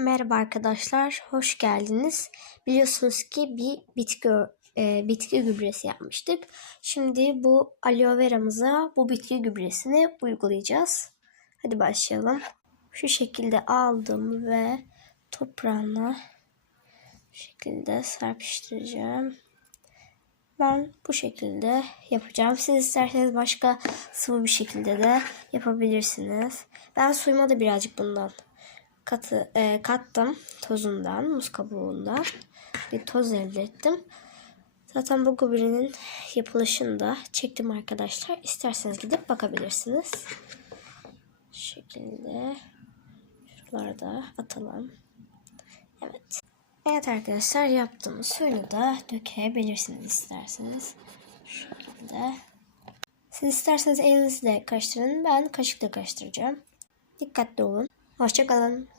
Merhaba arkadaşlar, hoş geldiniz. Biliyorsunuz ki bir bitki e, bitki gübresi yapmıştık. Şimdi bu aloe veramıza bu bitki gübresini uygulayacağız. Hadi başlayalım. Şu şekilde aldım ve toprağına şu şekilde serpiştireceğim. Ben bu şekilde yapacağım. Siz isterseniz başka sıvı bir şekilde de yapabilirsiniz. Ben suyuma da birazcık bundan katı, e, kattım tozundan, muz kabuğundan bir toz elde ettim. Zaten bu gübrenin yapılışını da çektim arkadaşlar. İsterseniz gidip bakabilirsiniz. Şu şekilde şuralarda atalım. Evet. Evet arkadaşlar yaptığımız suyunu da dökebilirsiniz isterseniz. Şekilde. Siz isterseniz elinizle karıştırın. Ben kaşıkla karıştıracağım. Dikkatli olun. Hoşçakalın.